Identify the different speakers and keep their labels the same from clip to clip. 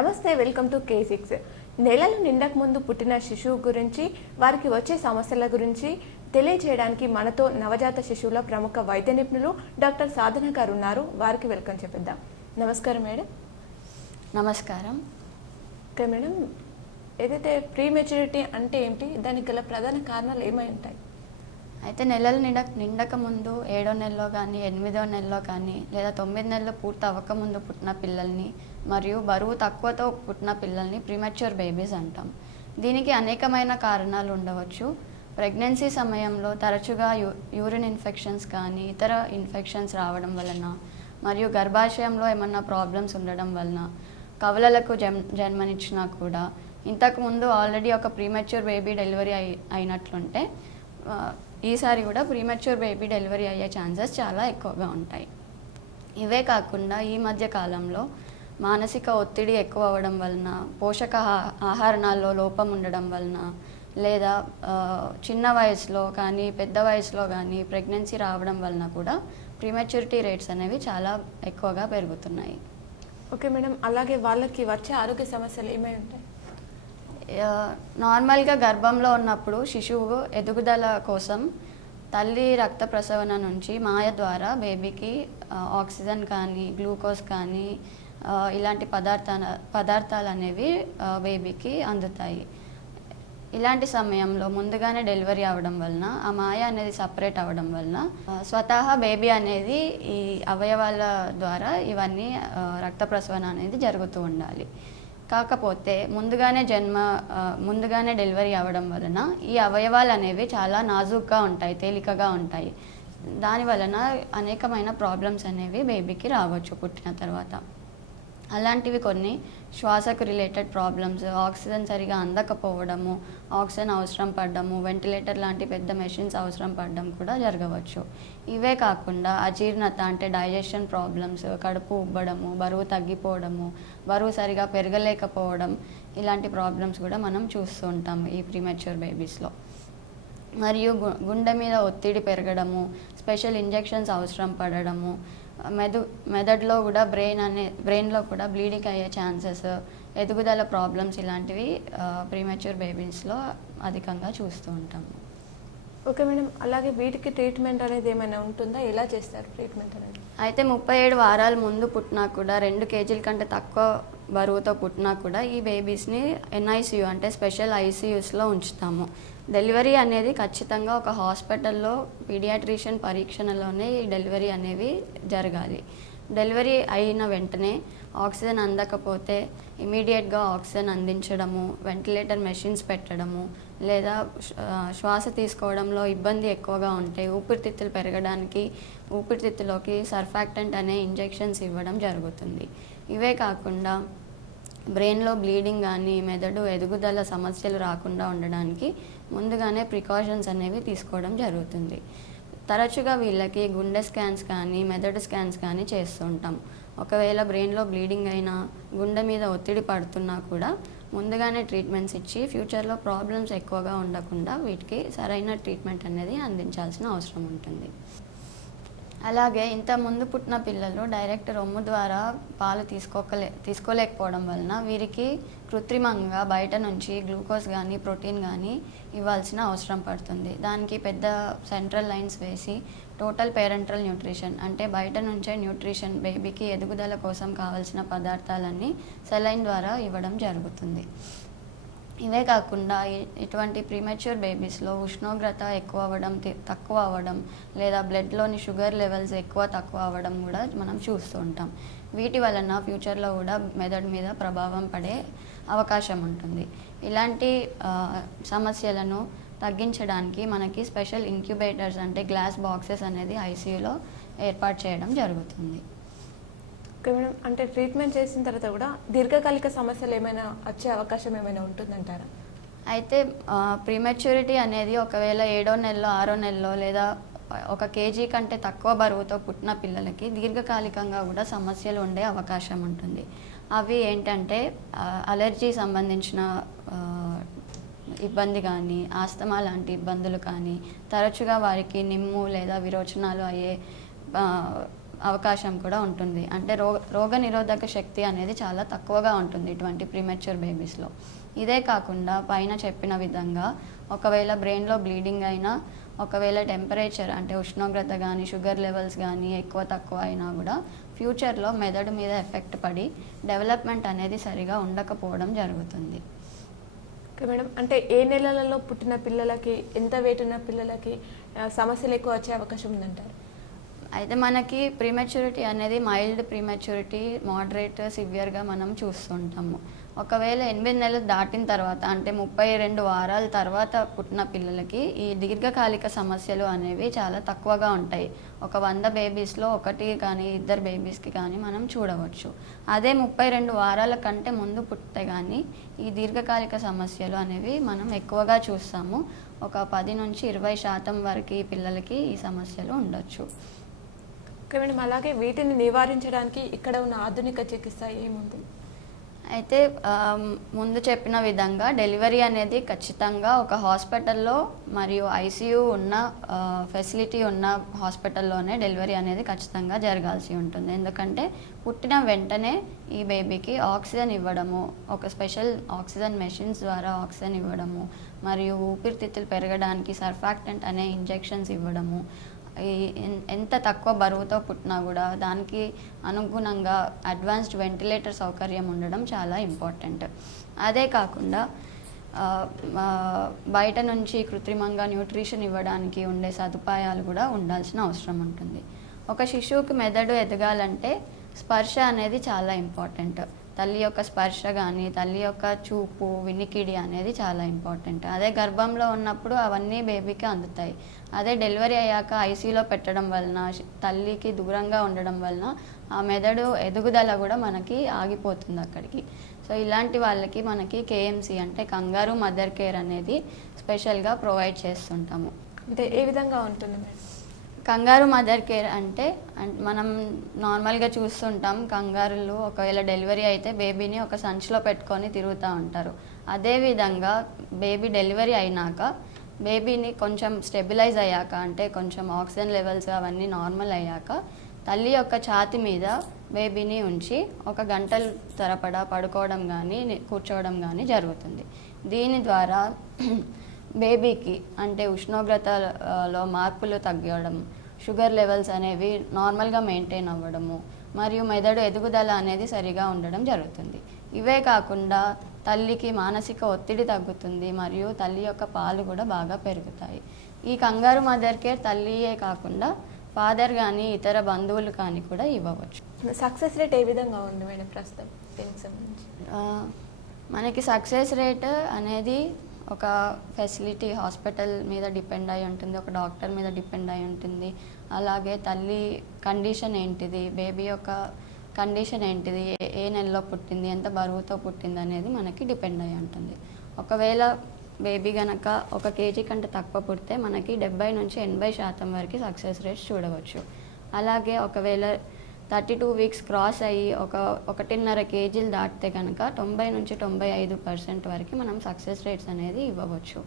Speaker 1: నమస్తే welcome to K six నెలలు నిండక ముందు పుట్టిన శిశువు గురించి వారికి వచ్చే సమస్యల గురించి తెలియజేయడానికి మనతో నవజాత శిశువుల ప్రముఖ వైద్య నిపుణులు డాక్టర్ సాధన గారు ఉన్నారు. వారికి వెల్కమ్ చెప్పిద్దాం. నమస్కారం మేడం.
Speaker 2: నమస్కారం.
Speaker 1: Okay madam. ఏదైతే ప్రీ మెచ్యూరిటీ అంటే ఏంటి? దానికి గల ప్రధాన కారణాలు ఏమై ఉంటాయి?
Speaker 2: అయితే నెలలు నిండ నిండక ముందు ఏడో నెలలో కానీ ఎనిమిదో నెలలో కానీ లేదా తొమ్మిది నెలలు పూర్తి అవ్వకముందు పుట్టిన పిల్లల్ని మరియు బరువు తక్కువతో పుట్టిన పిల్లల్ని ప్రీమెచ్యూర్ బేబీస్ అంటాం. దీనికి అనేకమైన కారణాలు ఉండవచ్చు. ప్రెగ్నెన్సీ సమయంలో తరచుగా యూ యూరిన్ ఇన్ఫెక్షన్స్ కానీ ఇతర ఇన్ఫెక్షన్స్ రావడం వలన మరియు గర్భాశయంలో ఏమన్నా ప్రాబ్లమ్స్ ఉండడం వలన కవలలకు జన్ జన్మనిచ్చినా కూడా ఇంతకుముందు ఆల్రెడీ ఒక ప్రీమెచ్యూర్ బేబీ డెలివరీ అయి అయినట్లుంటే ఈసారి కూడా ప్రీమెచ్యూర్ బేబీ డెలివరీ అయ్యే ఛాన్సెస్ చాలా ఎక్కువగా ఉంటాయి. ఇవే కాకుండా ఈ మధ్య కాలంలో మానసిక ఒత్తిడి ఎక్కువ అవ్వడం వలన పోషక ఆహా- ఆహారణాల్లో లోపం ఉండడం వలన లేదా చిన్న వయసులో కానీ పెద్ద వయసులో కానీ ప్రెగ్నెన్సీ రావడం వలన కూడా ప్రీమెచ్యూరిటీ రేట్స్ అనేవి చాలా ఎక్కువగా పెరుగుతున్నాయి.
Speaker 1: Okay madam. అలాగే వాళ్ళకి వచ్చే ఆరోగ్య సమస్యలు ఏమై ఉంటాయి?
Speaker 2: నార్మల్గా గర్భంలో ఉన్నప్పుడు శిశువు ఎదుగుదల కోసం తల్లి రక్త ప్రసవన నుంచి మాయ ద్వారా బేబీకి ఆక్సిజన్ కానీ గ్లూకోజ్ కానీ ఇలాంటి పదార్థాల పదార్థాలు అనేవి బేబీకి అందుతాయి. ఇలాంటి సమయంలో ముందుగానే డెలివరీ అవ్వడం వలన ఆ మాయ అనేది సపరేట్ అవ్వడం వలన స్వతహా బేబీ అనేది ఈ అవయవాల ద్వారా ఇవన్నీ రక్త ప్రసవన అనేది జరుగుతూ ఉండాలి. కాకపోతే ముందుగానే జన్మ ముందుగానే డెలివరీ అవ్వడం వలన ఈ అవయవాలు అనేవి చాలా నాజూక్గా ఉంటాయి తేలికగా ఉంటాయి. దాని వలన అనేకమైన ప్రాబ్లమ్స్ అనేవి బేబీకి రావచ్చు పుట్టిన తర్వాత. అలాంటివి కొన్ని శ్వాసకు రిలేటెడ్ ప్రాబ్లమ్స్ ఆక్సిజన్ సరిగా అందకపోవడము ఆక్సిజన్ అవసరం పడడము వెంటిలేటర్ లాంటి పెద్ద మెషిన్స్ అవసరం పడడం కూడా జరగవచ్చు. ఇవే కాకుండా అజీర్ణత అంటే డైజెషన్ ప్రాబ్లమ్స్ కడుపు ఉబ్బడము బరువు తగ్గిపోవడము బరువు సరిగా పెరగలేకపోవడం ఇలాంటి ప్రాబ్లమ్స్ కూడా మనం చూస్తూ ఉంటాము ఈ ప్రీమెచ్యూర్ బేబీస్లో మరియు గు- గుండె మీద ఒత్తిడి పెరగడము స్పెషల్ ఇంజెక్షన్స్ అవసరం పడడము మెదు మెదడులో కూడా బ్రెయిన్ అనే బ్రెయిన్లో కూడా బ్లీడింగ్ అయ్యే ఛాన్సెస్ ఎదుగుదల ప్రాబ్లమ్స్ ఇలాంటివి ప్రీమెచ్యూర్ బేబీస్లో అధికంగా చూస్తూ ఉంటాము
Speaker 1: ఓకే మేడం. అలాగే వీటికి ట్రీట్మెంట్ అనేది ఏమైనా ఉంటుందా? ఎలా చేస్తారు ట్రీట్మెంట్ అనేది?
Speaker 2: అయితే ముప్పై ఏడు వారాల ముందు పుట్టినా కూడా రెండు కేజీల కంటే తక్కువ బరువుతో పుట్టినా కూడా ఈ బేబీస్ని ఎన్ఐసియు అంటే స్పెషల్ ఐసీయూస్లో ఉంచుతాము. డెలివరీ అనేది ఖచ్చితంగా ఒక హాస్పిటల్లో పీడియాట్రిషియన్ పరీక్షణలోనే ఈ డెలివరీ అనేవి జరగాలి. డెలివరీ అయిన వెంటనే ఆక్సిజన్ అందకపోతే ఇమీడియట్గా ఆక్సిజన్ అందించడము వెంటిలేటర్ మెషిన్స్ పెట్టడము లేదా శ్వాస తీసుకోవడంలో ఇబ్బంది ఎక్కువగా ఉంటే ఊపిరితిత్తులు పెరగడానికి ఊపిరితిత్తులోకి సర్ఫాక్టెంట్ అనే ఇంజెక్షన్స్ ఇవ్వడం జరుగుతుంది. ఇవే కాకుండా బ్రెయిన్లో బ్లీడింగ్ కానీ మెదడు ఎదుగుదల సమస్యలు రాకుండా ఉండడానికి ముందుగానే ప్రికాషన్స్ అనేవి తీసుకోవడం జరుగుతుంది. తరచుగా వీళ్ళకి గుండె స్కాన్స్ కానీ మెదడు స్కాన్స్ కానీ చేస్తూ ఉంటాం. ఒకవేళ బ్రెయిన్లో బ్లీడింగ్ అయినా గుండె మీద ఒత్తిడి పడుతున్నా కూడా ముందుగానే ట్రీట్మెంట్స్ ఇచ్చి ఫ్యూచర్లో ప్రాబ్లమ్స్ ఎక్కువగా ఉండకుండా వీటికి సరైన ట్రీట్మెంట్ అనేది అందించాల్సిన అవసరం ఉంటుంది. అలాగే ఇంత ముందు పుట్టిన పిల్లలు డైరెక్ట్ రొమ్ము ద్వారా పాలు తీసుకోకలే తీసుకోలేకపోవడం వలన వీరికి కృత్రిమంగా బయట నుంచి గ్లూకోజ్ కానీ ప్రోటీన్ కానీ ఇవ్వాల్సిన అవసరం పడుతుంది. దానికి పెద్ద సెంట్రల్ లైన్స్ వేసి టోటల్ పేరెంట్రల్ న్యూట్రిషన్ అంటే బయట నుంచే న్యూట్రిషన్ బేబీకి ఎదుగుదల కోసం కావాల్సిన పదార్థాలన్నీ సెలైన్ ద్వారా ఇవ్వడం జరుగుతుంది. ఇవే కాకుండా ఇటువంటి ప్రీమెచ్యూర్ బేబీస్లో ఉష్ణోగ్రత ఎక్కువ అవ్వడం తక్కువ అవ్వడం లేదా బ్లడ్లోని షుగర్ లెవెల్స్ ఎక్కువ తక్కువ అవ్వడం కూడా మనం చూస్తూ ఉంటాం. వీటి వలన ఫ్యూచర్లో కూడా మెదడు మీద ప్రభావం పడే అవకాశం ఉంటుంది. ఇలాంటి సమస్యలను తగ్గించడానికి మనకి స్పెషల్ ఇంక్యుబేటర్స్ అంటే గ్లాస్ బాక్సెస్ అనేది ఐసీయూలో ఏర్పాటు చేయడం జరుగుతుంది.
Speaker 1: ఓకే మేడం అంటే ట్రీట్మెంట్ చేసిన తర్వాత కూడా దీర్ఘకాలిక సమస్యలు ఏమైనా వచ్చే అవకాశం ఏమైనా ఉంటుందంటారా?
Speaker 2: అయితే ప్రీమెచ్యూరిటీ అనేది ఒకవేళ ఏడో నెలలో ఆరో నెలలో లేదా ఒక కేజీ కంటే తక్కువ బరువుతో పుట్టిన పిల్లలకి దీర్ఘకాలికంగా కూడా సమస్యలు ఉండే అవకాశం ఉంటుంది. అవి ఏంటంటే అలర్జీ సంబంధించిన ఇబ్బంది కానీ ఆస్తమా లాంటి ఇబ్బందులు కానీ తరచుగా వారికి నిమ్ము లేదా విరోచనాలు అయ్యే అవకాశం కూడా ఉంటుంది. అంటే రోగ రోగ నిరోధక శక్తి అనేది చాలా తక్కువగా ఉంటుంది ఇటువంటి ప్రీమెచ్యూర్ బేబీస్లో ఇదే కాకుండా పైన చెప్పిన విధంగా ఒకవేళ బ్రెయిన్లో బ్లీడింగ్ అయినా ఒకవేళ టెంపరేచర్ అంటే ఉష్ణోగ్రత కానీ షుగర్ లెవెల్స్ కానీ ఎక్కువ తక్కువ అయినా కూడా ఫ్యూచర్లో మెదడు మీద ఎఫెక్ట్ పడి డెవలప్మెంట్ అనేది సరిగా ఉండకపోవడం జరుగుతుంది.
Speaker 1: ఓకే మేడం అంటే ఏ నెలలలో పుట్టిన పిల్లలకి ఎంత వెయిట్ ఉన్న పిల్లలకి సమస్యలు ఎక్కువ వచ్చే అవకాశం ఉందంటారు?
Speaker 2: అయితే మనకి ప్రీమెచ్యూరిటీ అనేది మైల్డ్ ప్రీమెచ్యూరిటీ మోడరేట్ సివియర్గా మనం చూస్తుంటాము. ఒకవేళ ఎనిమిది నెలలు దాటిన తర్వాత అంటే ముప్పై రెండు వారాల తర్వాత పుట్టిన పిల్లలకి ఈ దీర్ఘకాలిక సమస్యలు అనేవి చాలా తక్కువగా ఉంటాయి. ఒక వంద బేబీస్లో ఒకటి కానీ ఇద్దరు బేబీస్కి కానీ మనం చూడవచ్చు. అదే ముప్పై రెండు వారాల కంటే ముందు పుట్టితే కానీ ఈ దీర్ఘకాలిక సమస్యలు అనేవి మనం ఎక్కువగా చూస్తాము. ఒక పది నుంచి ఇరవై శాతం వరకు పిల్లలకి ఈ సమస్యలు ఉండొచ్చు.
Speaker 1: ఓకే మేడం అలాగే వీటిని నివారించడానికి ఇక్కడ ఉన్న ఆధునిక చికిత్స ఏముంది?
Speaker 2: అయితే ముందు చెప్పిన విధంగా డెలివరీ అనేది ఖచ్చితంగా ఒక హాస్పిటల్లో మరియు ఐసీయూ ఉన్న ఫెసిలిటీ ఉన్న హాస్పిటల్లోనే డెలివరీ అనేది ఖచ్చితంగా జరగాల్సి ఉంటుంది. ఎందుకంటే పుట్టిన వెంటనే ఈ బేబీకి ఆక్సిజన్ ఇవ్వడము ఒక స్పెషల్ ఆక్సిజన్ మెషిన్స్ ద్వారా ఆక్సిజన్ ఇవ్వడము మరియు ఊపిరితిత్తులు పెరగడానికి సర్ఫాక్టెంట్ అనే ఇంజెక్షన్స్ ఇవ్వడము ఎంత తక్కువ బరువుతో పుట్టినా కూడా దానికి అనుగుణంగా అడ్వాన్స్డ్ వెంటిలేటర్ సౌకర్యం ఉండడం చాలా ఇంపార్టెంట్ అదే కాకుండా బయట నుంచి కృత్రిమంగా న్యూట్రిషన్ ఇవ్వడానికి ఉండే సదుపాయాలు కూడా ఉండాల్సిన అవసరం ఉంటుంది. ఒక శిశువుకి మెదడు ఎదగాలంటే స్పర్శ అనేది చాలా ఇంపార్టెంట్ తల్లి యొక్క స్పర్శ కానీ తల్లి యొక్క చూపు వినికిడి అనేది చాలా ఇంపార్టెంట్ అదే గర్భంలో ఉన్నప్పుడు అవన్నీ బేబీకి అందుతాయి. అదే డెలివరీ అయ్యాక ఐసీయూలో పెట్టడం వలన తల్లికి దూరంగా ఉండడం వలన ఆ మెదడు ఎదుగుదల కూడా మనకి ఆగిపోతుంది అక్కడికి. సో ఇలాంటి వాళ్ళకి మనకి కేఎంసి అంటే కంగారు మదర్ కేర్ అనేది స్పెషల్గా ప్రొవైడ్ చేస్తుంటాము.
Speaker 1: అంటే ఏ విధంగా ఉంటుంది
Speaker 2: కంగారు మదర్ కేర్ అంటే మనం నార్మల్గా చూస్తుంటాం కంగారులు ఒకవేళ డెలివరీ అయితే బేబీని ఒక సంచిలో పెట్టుకొని తిరుగుతూ ఉంటారు. అదేవిధంగా బేబీ డెలివరీ అయినాక బేబీని కొంచెం స్టెబిలైజ్ అయ్యాక అంటే కొంచెం ఆక్సిజన్ లెవెల్స్ అవన్నీ నార్మల్ అయ్యాక తల్లి యొక్క ఛాతి మీద బేబీని ఉంచి ఒక గంటల తరపడా పడుకోవడం కానీ కూర్చోవడం కానీ జరుగుతుంది. దీని ద్వారా బేబీకి అంటే ఉష్ణోగ్రతలో మార్పులు తగ్గడం షుగర్ లెవెల్స్ అనేవి నార్మల్గా మెయింటైన్ అవ్వడము మరియు మెదడు ఎదుగుదల అనేది సరిగా ఉండడం జరుగుతుంది. ఇవే కాకుండా తల్లికి మానసిక ఒత్తిడి తగ్గుతుంది మరియు తల్లి యొక్క పాలు కూడా బాగా పెరుగుతాయి. ఈ కంగారు మదర్ కేర్ తల్లియే కాకుండా ఫాదర్ కానీ ఇతర బంధువులు కానీ కూడా ఇవ్వవచ్చు.
Speaker 1: సక్సెస్ రేట్ ఏ విధంగా ఉంది మేడం ప్రస్తుతం దీనికి సంబంధించి?
Speaker 2: ఆ, మనకి సక్సెస్ రేట్ అనేది ఒక ఫెసిలిటీ హాస్పిటల్ మీద డిపెండ్ అయి ఉంటుంది ఒక డాక్టర్ మీద డిపెండ్ అయి ఉంటుంది. అలాగే తల్లి కండిషన్ ఏంటిది బేబీ యొక్క కండిషన్ ఏంటిది? ఏ నెలలో పుట్టింది? ఎంత బరువుతో పుట్టింది అనేది మనకి డిపెండ్ అయి ఉంటుంది. ఒకవేళ బేబీ గనక ఒక కేజీ కంటే తక్కువ పుడితే మనకి డెబ్బై నుంచి ఎనభై శాతం వరకు సక్సెస్ రేట్స్ చూడవచ్చు. అలాగే ఒకవేళ థర్టీ టూ వీక్స్ క్రాస్ అయ్యి ఒక ఒకటిన్నర కేజీలు దాటితే కనుక తొంభై నుంచి తొంభై ఐదు పర్సెంట్ వరకు మనం సక్సెస్ రేట్స్ అనేది ఇవ్వవచ్చు.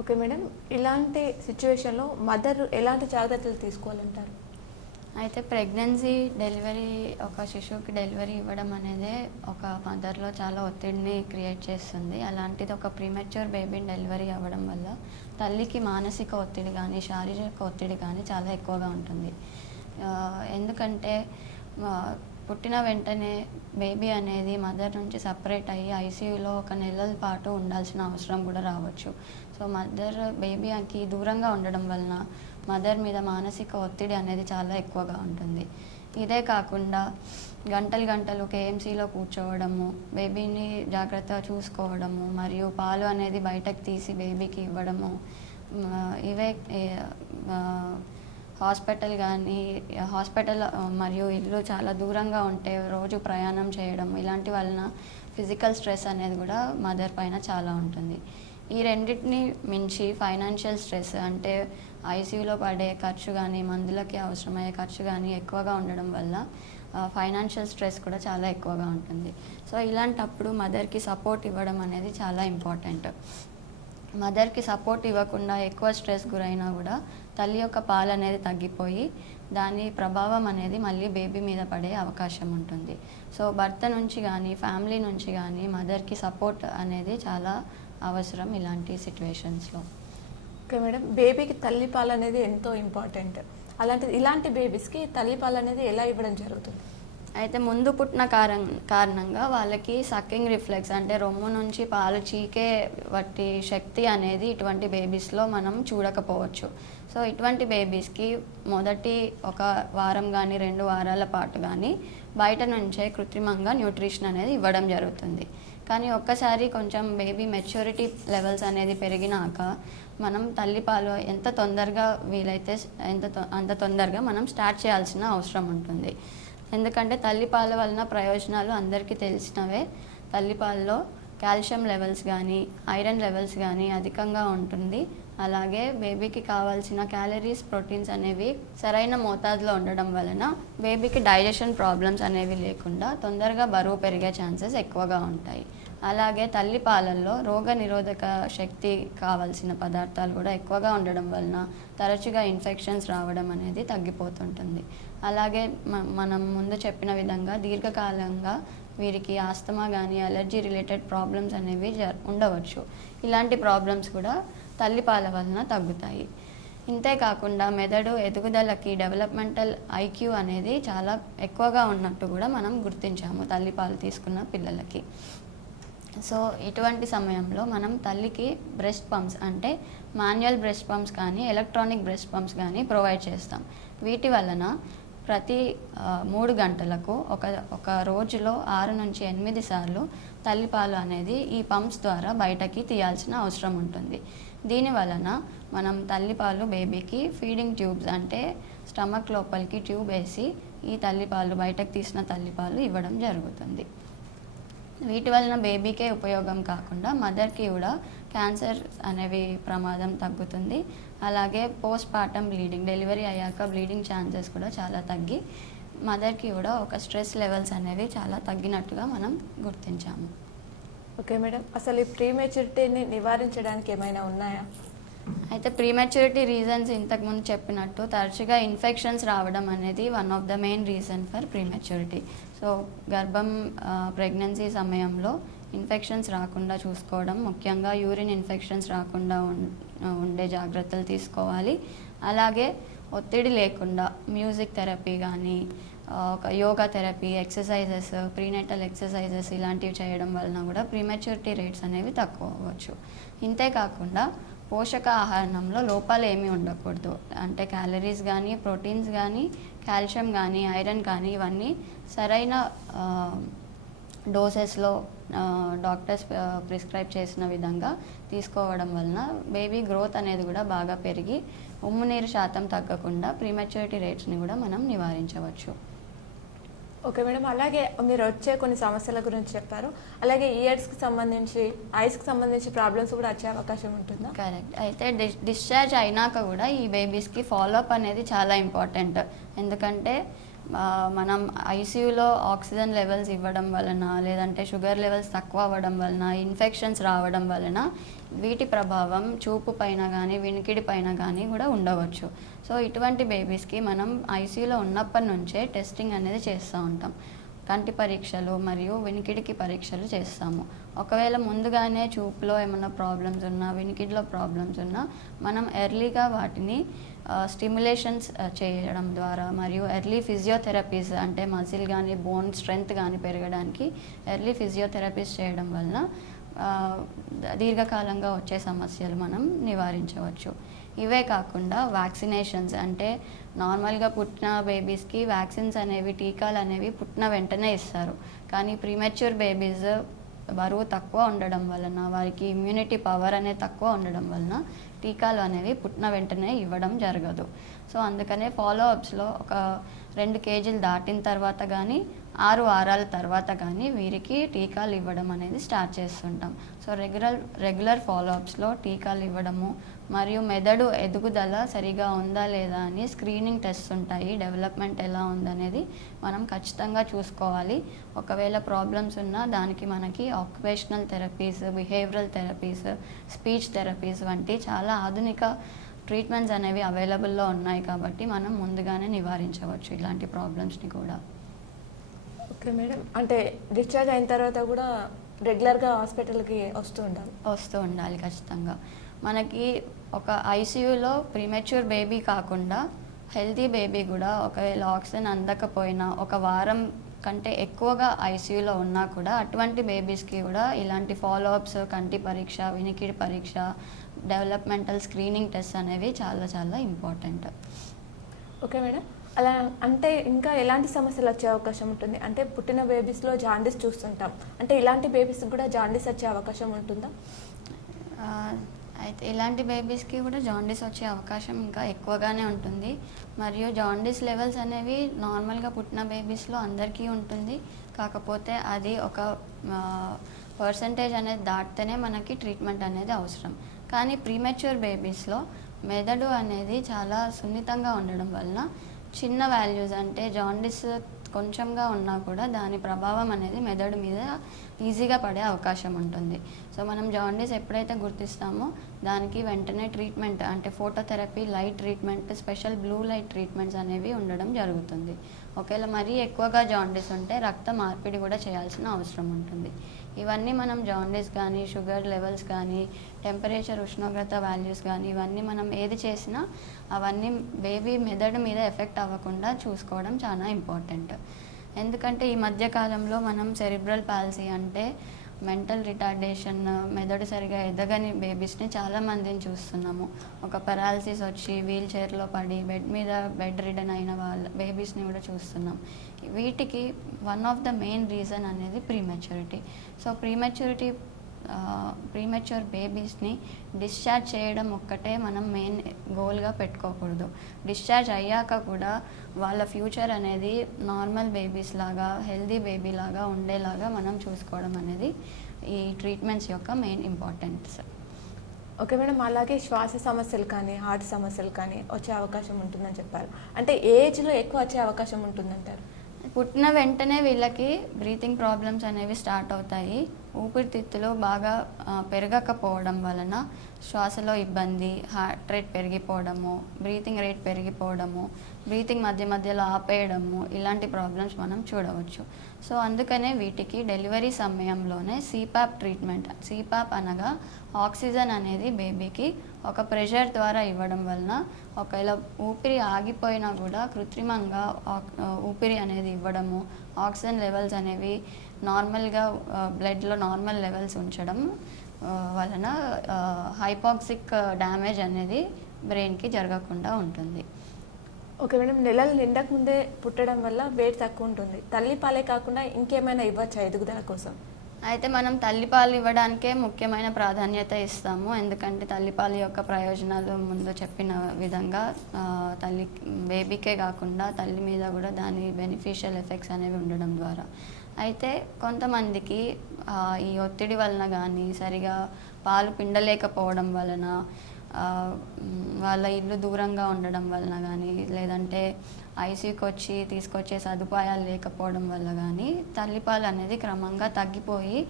Speaker 1: Okay madam. ఇలాంటి సిచ్యువేషన్లో మదర్ ఎలాంటి జాగ్రత్తలు తీసుకోవాలంటారు?
Speaker 2: అయితే ప్రెగ్నెన్సీ డెలివరీ ఒక శిశువుకి డెలివరీ ఇవ్వడం అనేది ఒక మదర్లో చాలా ఒత్తిడిని క్రియేట్ చేస్తుంది. అలాంటిది ఒక ప్రీమెచ్యూర్ బేబీని డెలివరీ అవ్వడం వల్ల తల్లికి మానసిక ఒత్తిడి కానీ శారీరక ఒత్తిడి కానీ చాలా ఎక్కువగా ఉంటుంది. ఎందుకంటే పుట్టిన వెంటనే బేబీ అనేది మదర్ నుంచి సపరేట్ అయ్యి ఐసీయూలో ఒక నెలల పాటు ఉండాల్సిన అవసరం కూడా రావచ్చు. సో మదర్ బేబీకి దూరంగా ఉండడం వలన మదర్ మీద మానసిక ఒత్తిడి అనేది చాలా ఎక్కువగా ఉంటుంది. ఇదే కాకుండా గంటలు గంటలు కేఎంసీలో కూర్చోవడము బేబీని జాగ్రత్తగా చూసుకోవడము మరియు పాలు అనేది బయటకు తీసి బేబీకి ఇవ్వడము ఇవే హాస్పిటల్ కానీ హాస్పిటల్ మరియు ఇల్లు చాలా దూరంగా ఉంటే రోజు ప్రయాణం చేయడం ఇలాంటి వలన ఫిజికల్ స్ట్రెస్ అనేది కూడా మదర్ పైన చాలా ఉంటుంది. ఈ రెండింటిని మించి ఫైనాన్షియల్ స్ట్రెస్ అంటే ఐసీయూలో పడే ఖర్చు కానీ మందులకి అవసరమయ్యే ఖర్చు కానీ ఎక్కువగా ఉండడం వల్ల ఫైనాన్షియల్ స్ట్రెస్ కూడా చాలా ఎక్కువగా ఉంటుంది. సో ఇలాంటప్పుడు మదర్కి సపోర్ట్ ఇవ్వడం అనేది చాలా ఇంపార్టెంట్. మదర్కి సపోర్ట్ ఇవ్వకుండా ఎక్కువ స్ట్రెస్ గురైనా కూడా తల్లి యొక్క పాలు అనేది తగ్గిపోయి దాని ప్రభావం అనేది మళ్ళీ బేబీ మీద పడే అవకాశం ఉంటుంది. సో భర్త నుంచి కానీ ఫ్యామిలీ నుంచి కానీ మదర్కి సపోర్ట్ అనేది చాలా అవసరం ఇలాంటి సిచ్యువేషన్స్లో
Speaker 1: ఓకే మేడం. బేబీకి తల్లిపాలు అనేది ఎంతో ఇంపార్టెంట్. అలాంటిది ఇలాంటి బేబీస్కి తల్లిపాలు అనేది ఎలా ఇవ్వడం జరుగుతుంది?
Speaker 2: అయితే ముందు పుట్టిన కారణం కారణంగా వాళ్ళకి సక్కింగ్ రిఫ్లెక్స్ అంటే రొమ్ము నుంచి పాలు చీకే వాటి శక్తి అనేది ఇటువంటి బేబీస్లో మనం చూడకపోవచ్చు. సో ఇటువంటి బేబీస్కి మొదటి ఒక వారం కానీ రెండు వారాల పాటు కానీ బయట నుంచే కృత్రిమంగా న్యూట్రిషన్ అనేది ఇవ్వడం జరుగుతుంది. కానీ ఒక్కసారి కొంచెం బేబీ మెచ్యూరిటీ లెవెల్స్ అనేది పెరిగినాక మనం తల్లిపాలు ఎంత తొందరగా వీలైతే ఎంత తొ- అంత తొందరగా మనం స్టార్ట్ చేయాల్సిన అవసరం ఉంటుంది. ఎందుకంటే తల్లిపాల వలన ప్రయోజనాలు అందరికీ తెలిసినవే. తల్లిపాలలో కాల్షియం లెవెల్స్ కానీ ఐరన్ లెవెల్స్ కానీ అధికంగా ఉంటుంది. అలాగే బేబీకి కావాల్సిన క్యాలరీస్ ప్రోటీన్స్ అనేవి సరైన మోతాదులో ఉండడం వలన బేబీకి డైజెషన్ ప్రాబ్లమ్స్ అనేవి లేకుండా తొందరగా బరువు పెరిగే ఛాన్సెస్ ఎక్కువగా ఉంటాయి. అలాగే తల్లి పాలల్లో రోగ నిరోధక శక్తి కావాల్సిన పదార్థాలు కూడా ఎక్కువగా ఉండడం వలన తరచుగా ఇన్ఫెక్షన్స్ రావడం అనేది తగ్గిపోతుంటుంది. అలాగే మ- మనం ముందు చెప్పిన విధంగా దీర్ఘకాలంగా వీరికి ఆస్తమా కానీ అలర్జీ రిలేటెడ్ ప్రాబ్లమ్స్ అనేవి జ ఉండవచ్చు. ఇలాంటి ప్రాబ్లమ్స్ కూడా తల్లిపాల వలన తగ్గుతాయి. ఇంతే కాకుండా మెదడు ఎదుగుదలకి డెవలప్మెంటల్ ఐక్యూ అనేది చాలా ఎక్కువగా ఉన్నట్టు కూడా మనం గుర్తించాము తల్లిపాలు తీసుకున్న పిల్లలకి. సో ఇటువంటి సమయంలో మనం తల్లికి బ్రెస్ట్ పంప్స్ అంటే మాన్యువల్ బ్రెస్ట్ పంప్స్ కానీ ఎలక్ట్రానిక్ బ్రెస్ట్ పంప్స్ కానీ ప్రొవైడ్ చేస్తాం. వీటి వలన ప్రతి మూడు గంటలకు ఒక ఒక రోజులో ఆరు నుంచి ఎనిమిది సార్లు తల్లిపాలు అనేది ఈ పంప్స్ ద్వారా బయటకి తీయాల్సిన అవసరం ఉంటుంది. దీని వలన మనం తల్లిపాలు బేబీకి ఫీడింగ్ ట్యూబ్స్ అంటే స్టమక్ లోపలికి ట్యూబ్ వేసి ఈ తల్లిపాలు బయటకు తీసిన తల్లిపాలు ఇవ్వడం జరుగుతుంది. వీటి వలన బేబీకే ఉపయోగం కాకుండా మదర్కి కూడా క్యాన్సర్ అనేవి ప్రమాదం తగ్గుతుంది. అలాగే పోస్ట్ పార్టమ్ బ్లీడింగ్ డెలివరీ అయ్యాక బ్లీడింగ్ ఛాన్సెస్ కూడా చాలా తగ్గి మదర్కి కూడా ఒక స్ట్రెస్ లెవెల్స్ అనేవి చాలా తగ్గినట్టుగా మనం గుర్తించాము.
Speaker 1: Okay madam. అసలు ఈ ప్రీమెచ్యూరిటీని నివారించడానికి ఏమైనా ఉన్నాయా?
Speaker 2: అయితే ప్రీ మెచ్యూరిటీ రీజన్స్ ఇంతకుముందు చెప్పినట్టు తరచుగా ఇన్ఫెక్షన్స్ రావడం అనేది one of the main reason for pre maturity so గర్భం ప్రెగ్నెన్సీ సమయంలో ఇన్ఫెక్షన్స్ రాకుండా చూసుకోవడం ముఖ్యంగా యూరిన్ ఇన్ఫెక్షన్స్ రాకుండా ఉండే జాగ్రత్తలు తీసుకోవాలి. అలాగే ఒత్తిడి లేకుండా మ్యూజిక్ థెరపీ కానీ ఒక yoga therapy exercises prenatal exercises ఇలాంటివి చేయడం వలన కూడా ప్రీమెచ్యూరిటీ రేట్స్ అనేవి తక్కువ అవ్వచ్చు. ఇంతేకాకుండా పోషకాహారంలో పోషక ఆహారంలో లోపాలు ఏమీ ఉండకూడదు. అంటే క్యాలరీస్ కానీ ప్రోటీన్స్ కానీ కాల్షియం కానీ ఐరన్ కానీ ఇవన్నీ సరైన డోసెస్లో డాక్టర్స్ ప్రిస్క్రైబ్ చేసిన విధంగా తీసుకోవడం వలన బేబీ గ్రోత్ అనేది కూడా బాగా పెరిగి ఉమ్ము నీరు శాతం తగ్గకుండా ప్రీమెచ్యూరిటీ రేట్స్ని కూడా మనం నివారించవచ్చు.
Speaker 1: ఓకే మేడం అలాగే మీరు వచ్చే కొన్ని సమస్యల గురించి చెప్పారు. అలాగే ఇయర్స్కి సంబంధించి ఐస్కి సంబంధించి ప్రాబ్లమ్స్ కూడా వచ్చే అవకాశం ఉంటుందా?
Speaker 2: కరెక్ట్ అయితే డిశ్చార్జ్ అయినాక కూడా ఈ బేబీస్కి ఫాలోఅప్ అనేది చాలా ఇంపార్టెంట్ ఎందుకంటే మనం ఐసీయూలో ఆక్సిజన్ లెవెల్స్ ఇవ్వడం వలన లేదంటే షుగర్ లెవెల్స్ తక్కువ అవ్వడం వలన ఇన్ఫెక్షన్స్ రావడం వలన వీటి ప్రభావం చూపు పైన కానీ వినికిడి పైన కానీ కూడా ఉండవచ్చు. సో ఇటువంటి బేబీస్కి మనం ఐసీయూలో ఉన్నప్పటి నుంచే టెస్టింగ్ అనేది చేస్తూ ఉంటాం. కంటి పరీక్షలు మరియు వినికిడికి పరీక్షలు చేస్తాము. ఒకవేళ ముందుగానే చూపులో ఏమైనా ప్రాబ్లమ్స్ ఉన్నా వినికిడిలో ప్రాబ్లమ్స్ ఉన్నా మనం ఎర్లీగా వాటిని స్టిమ్యులేషన్స్ చేయడం ద్వారా మరియు ఎర్లీ ఫిజియోథెరపీస్ అంటే మజిల్ కానీ బోన్ స్ట్రెంగ్త్ కానీ పెరగడానికి ఎర్లీ ఫిజియోథెరపీస్ చేయడం వలన దీర్ఘకాలంగా వచ్చే సమస్యలు మనం నివారించవచ్చు. ఇవే కాకుండా వ్యాక్సినేషన్స్ అంటే నార్మల్గా పుట్టిన బేబీస్కి వ్యాక్సిన్స్ అనేవి టీకాలు అనేవి పుట్టిన వెంటనే ఇస్తారు. కానీ ప్రీమెచ్యూర్ బేబీస్ బరువు తక్కువ ఉండడం వలన వారికి ఇమ్యూనిటీ పవర్ అనేది తక్కువ ఉండడం వలన టీకాలు అనేవి పుట్టిన వెంటనే ఇవ్వడం జరగదు. సో అందుకనే ఫాలో అప్స్లో ఒక రెండు కేజీలు దాటిన తర్వాత కానీ ఆరు వారాల తర్వాత కానీ వీరికి టీకాలు ఇవ్వడం అనేది స్టార్ట్ చేస్తుంటాం. సో రెగ్యులర్ రెగ్యులర్ ఫాలో అప్స్లో టీకాలు ఇవ్వడము మరియు మెదడు ఎదుగుదల సరిగా ఉందా లేదా అని స్క్రీనింగ్ టెస్ట్ ఉంటాయి. డెవలప్మెంట్ ఎలా ఉందనేది మనం ఖచ్చితంగా చూసుకోవాలి. ఒకవేళ ప్రాబ్లమ్స్ ఉన్నా దానికి మనకి occupational therapies behavioural therapies speech therapies వంటి చాలా ఆధునిక ట్రీట్మెంట్స్ అనేవి అవైలబుల్లో ఉన్నాయి కాబట్టి మనం ముందుగానే నివారించవచ్చు ఇలాంటి ప్రాబ్లమ్స్ని కూడా.
Speaker 1: Okay madam. అంటే డిశ్చార్జ్ అయిన తర్వాత కూడా రెగ్యులర్గా హాస్పిటల్కి వస్తూ ఉండాలి?
Speaker 2: వస్తూ ఉండాలి ఖచ్చితంగా. మనకి ఒక ఐసీయూలో ప్రీమెచ్యూర్ బేబీ కాకుండా హెల్తీ బేబీ కూడా ఒకవేళ ఆక్సిజన్ అందకపోయినా ఒక వారం కంటే ఎక్కువగా ఐసీయూలో ఉన్నా కూడా అటువంటి బేబీస్కి కూడా ఇలాంటి ఫాలోఅప్స్ కంటి పరీక్ష వినికిడి పరీక్ష డెవలప్మెంటల్ స్క్రీనింగ్ టెస్ట్ అనేవి చాలా చాలా ఇంపార్టెంట్.
Speaker 1: Okay madam. అలా అంటే ఇంకా ఎలాంటి సమస్యలు వచ్చే అవకాశం ఉంటుంది? అంటే పుట్టిన బేబీస్లో జాండీస్ చూస్తుంటాం. అంటే ఇలాంటి బేబీస్కి కూడా జాండీస్ వచ్చే అవకాశం ఉంటుందా?
Speaker 2: అయితే ఇలాంటి బేబీస్కి కూడా జాండీస్ వచ్చే అవకాశం ఇంకా ఎక్కువగానే ఉంటుంది. మరియు జాండీస్ లెవెల్స్ అనేవి నార్మల్గా పుట్టిన బేబీస్లో అందరికీ ఉంటుంది. కాకపోతే అది ఒక పర్సంటేజ్ అనేది దాటితేనే మనకి ట్రీట్మెంట్ అనేది అవసరం. కానీ ప్రీమెచ్యూర్ బేబీస్లో మెదడు అనేది చాలా సున్నితంగా ఉండడం వలన చిన్న వాల్యూస్ అంటే జాండీస్ కొంచెంగా ఉన్నా కూడా దాని ప్రభావం అనేది మెదడు మీద ఈజీగా పడే అవకాశం ఉంటుంది. సో మనం జాండీస్ ఎప్పుడైతే గుర్తిస్తామో దానికి వెంటనే ట్రీట్మెంట్ అంటే phototherapy light treatment special blue light treatments అనేవి ఉండడం జరుగుతుంది. ఒకవేళ మరీ ఎక్కువగా జాండీస్ ఉంటే రక్త మార్పిడి కూడా చేయాల్సిన అవసరం ఉంటుంది. ఇవన్నీ మనం జాండీస్ కానీ షుగర్ లెవెల్స్ కానీ టెంపరేచర్ ఉష్ణోగ్రత వాల్యూస్ కానీ ఇవన్నీ మనం ఏది చేసినా అవన్నీ బేబీ మెదడు మీద ఎఫెక్ట్ అవ్వకుండా చూసుకోవడం చాలా ఇంపార్టెంట్ ఎందుకంటే ఈ మధ్య కాలంలో మనం సెరిబ్రల్ పాలసీ అంటే మెంటల్ రిటార్డేషన్ మెదడు సరిగా ఎదగని బేబీస్ని చాలా మందిని చూస్తున్నాము. ఒక పెరాలసిస్ వచ్చి వీల్ చైర్లో పడి బెడ్ మీద బెడ్ రిడన్ అయిన వాళ్ళ బేబీస్ని కూడా చూస్తున్నాం. వీటికి one of the main reason అనేది ప్రీమెచ్యూరిటీ సో ప్రీమెచ్యూరిటీ ప్రీమెచ్యూర్ బేబీస్ని డిశ్చార్జ్ చేయడం ఒక్కటే మనం మెయిన్ గోల్గా పెట్టుకోకూడదు. డిశ్చార్జ్ అయ్యాక కూడా వాళ్ళ ఫ్యూచర్ అనేది నార్మల్ బేబీస్ లాగా హెల్దీ బేబీ లాగా ఉండేలాగా మనం చూసుకోవడం అనేది ఈ ట్రీట్మెంట్స్ యొక్క మెయిన్ ఇంపార్టెన్స్
Speaker 1: ఓకే మేడం అలాగే శ్వాస సమస్యలు కానీ హార్ట్ సమస్యలు కానీ వచ్చే అవకాశం ఉంటుందని చెప్పారు. అంటే ఏజ్లో ఎక్కువ వచ్చే అవకాశం ఉంటుందంటారు?
Speaker 2: పుట్టిన వెంటనే వీళ్ళకి బ్రీతింగ్ ప్రాబ్లమ్స్ అనేవి స్టార్ట్ అవుతాయి. ఊపిరితిత్తులు బాగా పెరగకపోవడం వలన శ్వాసలో ఇబ్బంది హార్ట్ రేట్ పెరిగిపోవడము బ్రీతింగ్ రేట్ పెరిగిపోవడము బ్రీతింగ్ మధ్య మధ్యలో ఆపేయడము ఇలాంటి ప్రాబ్లమ్స్ మనం చూడవచ్చు. సో అందుకనే వీటికి డెలివరీ సమయంలోనే సీపాప్ ట్రీట్మెంట్ సీపాప్ అనగా ఆక్సిజన్ అనేది బేబీకి ఒక ప్రెషర్ ద్వారా ఇవ్వడం వలన ఒకవేళ ఊపిరి ఆగిపోయినా కూడా కృత్రిమంగా ఊపిరి అనేది ఇవ్వడము ఆక్సిజన్ లెవెల్స్ అనేవి నార్మల్గా బ్లడ్లో నార్మల్ లెవెల్స్ ఉంచడం వలన హైపాక్సిక్ డ్యామేజ్ అనేది బ్రెయిన్కి జరగకుండా ఉంటుంది.
Speaker 1: ఓకే మేడం నెలలు నిండక ముందే పుట్టడం వల్ల వెయిట్ తక్కువ ఉంటుంది. తల్లి పాలే కాకుండా ఇంకేమైనా ఇవ్వచ్చా ఎదుగుదల కోసం?
Speaker 2: అయితే మనం తల్లిపాలు ఇవ్వడానికే ముఖ్యమైన ప్రాధాన్యత ఇస్తాము. ఎందుకంటే తల్లిపాలు యొక్క ప్రయోజనాలు ముందు చెప్పిన విధంగా తల్లి బేబీకే కాకుండా తల్లి మీద కూడా దాని బెనిఫిషియల్ ఎఫెక్ట్స్ అనేవి ఉండడం ద్వారా. అయితే కొంతమందికి ఈ ఒత్తిడి వలన కానీ సరిగా పాలు పిండలేకపోవడం వలన వాళ్ళ ఇల్లు దూరంగా ఉండడం వలన కానీ లేదంటే ఐసీకి వచ్చి తీసుకొచ్చే సదుపాయాలు లేకపోవడం వల్ల కానీ తల్లిపాలు అనేది క్రమంగా తగ్గిపోయి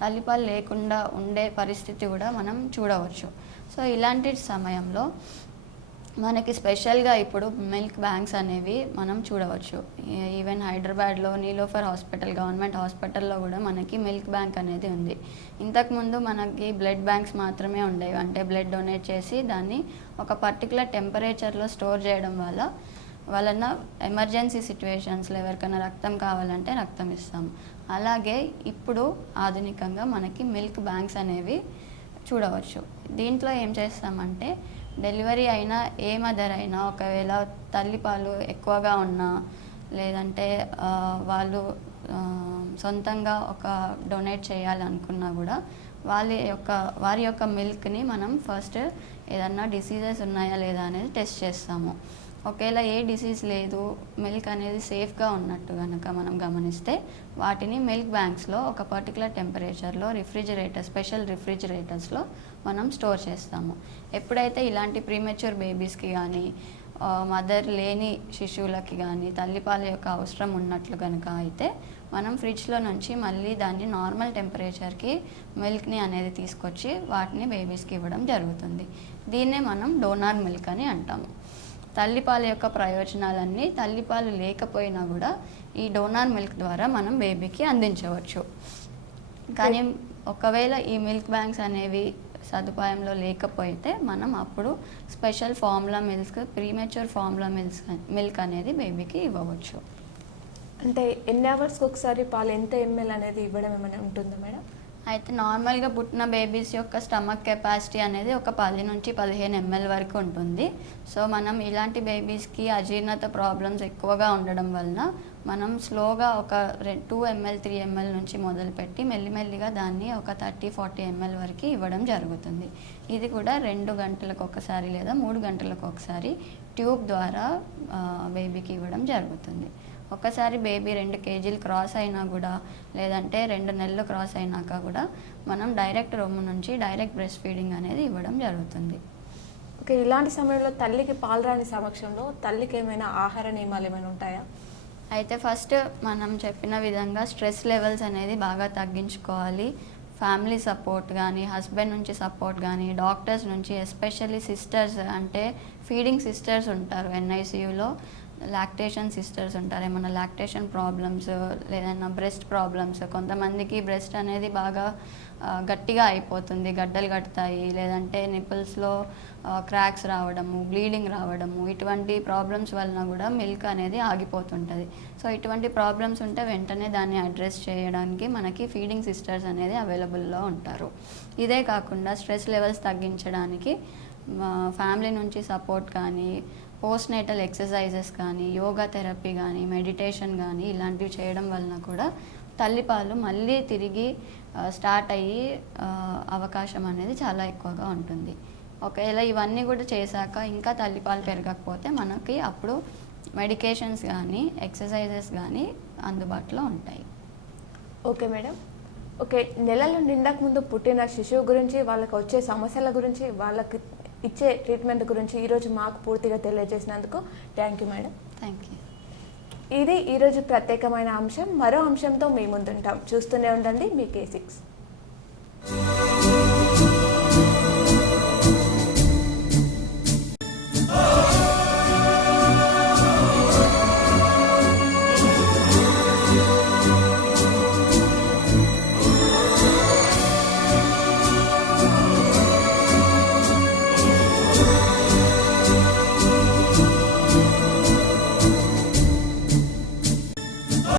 Speaker 2: తల్లిపాలు లేకుండా ఉండే పరిస్థితి కూడా మనం చూడవచ్చు. సో ఇలాంటి సమయంలో మనకి స్పెషల్గా ఇప్పుడు మిల్క్ బ్యాంక్స్ అనేవి మనం చూడవచ్చు. ఈవెన్ హైదరాబాద్లో నీలోఫర్ హాస్పిటల్ గవర్నమెంట్ హాస్పిటల్లో కూడా మనకి మిల్క్ బ్యాంక్ అనేది ఉంది. ఇంతకుముందు మనకి బ్లడ్ బ్యాంక్స్ మాత్రమే ఉండేవి. అంటే బ్లడ్ డొనేట్ చేసి దాన్ని ఒక పర్టికులర్ టెంపరేచర్లో స్టోర్ చేయడం వల్ల వలన ఎమర్జెన్సీ సిచ్యువేషన్స్లో ఎవరికైనా రక్తం కావాలంటే రక్తం ఇస్తాం. అలాగే ఇప్పుడు ఆధునికంగా మనకి మిల్క్ బ్యాంక్స్ అనేవి చూడవచ్చు. దీంట్లో ఏం చేస్తామంటే డెలివరీ అయినా ఏ మదర్ అయినా ఒకవేళ తల్లిపాలు ఎక్కువగా ఉన్నా లేదంటే వాళ్ళు సొంతంగా ఒక డొనేట్ చేయాలనుకున్నా కూడా వాళ్ళ యొక్క వారి యొక్క మిల్క్ని మనం ఫస్ట్ ఏదన్నా డిసీజెస్ ఉన్నాయా లేదా అనేది టెస్ట్ చేస్తాము. ఒకవేళ ఏ డిసీజ్ లేదు మిల్క్ అనేది సేఫ్గా ఉన్నట్టు కనుక మనం గమనిస్తే వాటిని మిల్క్ బ్యాంక్స్లో ఒక పర్టికులర్ టెంపరేచర్లో రిఫ్రిజిరేటర్ స్పెషల్ రిఫ్రిజిరేటర్స్లో మనం స్టోర్ చేస్తాము. ఎప్పుడైతే ఇలాంటి ప్రీమెచ్యూర్ బేబీస్కి కానీ మదర్ లేని శిశువులకి కానీ తల్లిపాల యొక్క అవసరం ఉన్నట్లు కనుక అయితే మనం ఫ్రిడ్జ్లో నుంచి మళ్ళీ దాన్ని నార్మల్ టెంపరేచర్కి మిల్క్ని అనేది తీసుకొచ్చి వాటిని బేబీస్కి ఇవ్వడం జరుగుతుంది. దీన్నే మనం డోనార్ మిల్క్ అని అంటాము. తల్లిపాల యొక్క ప్రయోజనాలన్నీ తల్లిపాలు లేకపోయినా కూడా ఈ డోనార్ మిల్క్ ద్వారా మనం బేబీకి అందించవచ్చు. కానీ ఒకవేళ ఈ మిల్క్ బ్యాంక్స్ అనేవి సదుపాయంలో లేకపోతే మనం అప్పుడు special formula milk premature formula milk milk అనేది బేబీకి ఇవ్వవచ్చు.
Speaker 1: అంటే ఎన్ని అవర్స్కి ఒకసారి పాలు ఎంత ఎంఎల్ అనేది ఇవ్వడం ఏమైనా ఉంటుందా మేడం?
Speaker 2: అయితే నార్మల్గా పుట్టిన బేబీస్ యొక్క స్టమక్ కెపాసిటీ అనేది ఒక పది నుంచి పదిహేను ఎంఎల్ వరకు ఉంటుంది. సో మనం ఇలాంటి బేబీస్కి అజీర్ణత ప్రాబ్లమ్స్ ఎక్కువగా ఉండడం వలన మనం స్లోగా ఒక టూ ఎంఎల్ త్రీ ఎంఎల్ నుంచి మొదలుపెట్టి మెల్లిమెల్లిగా దాన్ని ఒక థర్టీ ఫార్టీ ఎంఎల్ వరకు ఇవ్వడం జరుగుతుంది. ఇది కూడా రెండు గంటలకు ఒకసారి లేదా మూడు గంటలకు ఒకసారి ట్యూబ్ ద్వారా బేబీకి ఇవ్వడం జరుగుతుంది. ఒకసారి బేబీ రెండు కేజీలు క్రాస్ అయినా కూడా లేదంటే రెండు నెలలు క్రాస్ అయినాక కూడా మనం డైరెక్ట్ రొమ్ము నుంచి డైరెక్ట్ బ్రెస్ట్ ఫీడింగ్ అనేది ఇవ్వడం జరుగుతుంది.
Speaker 1: ఓకే ఇలాంటి సమయంలో తల్లికి పాలరాని సమక్షంలో తల్లికి ఏమైనా ఆహార నియమాలు ఏమైనా ఉంటాయా?
Speaker 2: అయితే ఫస్ట్ మనం చెప్పిన విధంగా స్ట్రెస్ లెవెల్స్ అనేది బాగా తగ్గించుకోవాలి. ఫ్యామిలీ సపోర్ట్ కానీ హస్బెండ్ నుంచి సపోర్ట్ కానీ డాక్టర్స్ నుంచి ఎస్పెషల్లీ సిస్టర్స్ అంటే ఫీడింగ్ సిస్టర్స్ ఉంటారు ఎన్ఐసియులో లాక్టేషన్ సిస్టర్స్ ఉంటారు. ఏమైనా లాక్టేషన్ ప్రాబ్లమ్స్ లేదన్నా బ్రెస్ట్ ప్రాబ్లమ్స్ కొంతమందికి బ్రెస్ట్ అనేది బాగా గట్టిగా అయిపోతుంది గడ్డలు కడతాయి లేదంటే నిపుల్స్లో క్రాక్స్ రావడము బ్లీడింగ్ రావడము ఇటువంటి ప్రాబ్లమ్స్ వలన కూడా మిల్క్ అనేది ఆగిపోతుంటుంది. సో ఇటువంటి ప్రాబ్లమ్స్ ఉంటే వెంటనే దాన్ని అడ్రస్ చేయడానికి మనకి ఫీడింగ్ సిస్టర్స్ అనేది అవైలబుల్లో ఉంటారు. ఇదే కాకుండా స్ట్రెస్ లెవెల్స్ తగ్గించడానికి ఫ్యామిలీ నుంచి సపోర్ట్ కానీ పోస్ట్ నేటల్ ఎక్సర్సైజెస్ కానీ యోగా థెరపీ కానీ మెడిటేషన్ కానీ ఇలాంటివి చేయడం వలన కూడా తల్లిపాలు మళ్ళీ తిరిగి స్టార్ట్ అయ్యి అవకాశం అనేది చాలా ఎక్కువగా ఉంటుంది. ఒకవేళ ఇవన్నీ కూడా చేశాక ఇంకా తల్లిపాలు పెరగకపోతే మనకి అప్పుడు మెడికేషన్స్ కానీ ఎక్సర్సైజెస్ కానీ అందుబాటులో ఉంటాయి.
Speaker 1: Okay madam. ఓకే నెలలు నిండక ముందు పుట్టిన శిశువు గురించి వాళ్ళకి వచ్చే సమస్యల గురించి వాళ్ళకి ఇచ్చే ట్రీట్మెంట్ గురించి ఈరోజు మాకు పూర్తిగా తెలియజేసినందుకు thank you madam.
Speaker 2: Thank you.
Speaker 1: ఇది ఈరోజు ప్రత్యేకమైన అంశం. మరో అంశంతో మీ ముందుంటాం. చూస్తూనే ఉండండి మీ కే సిక్స్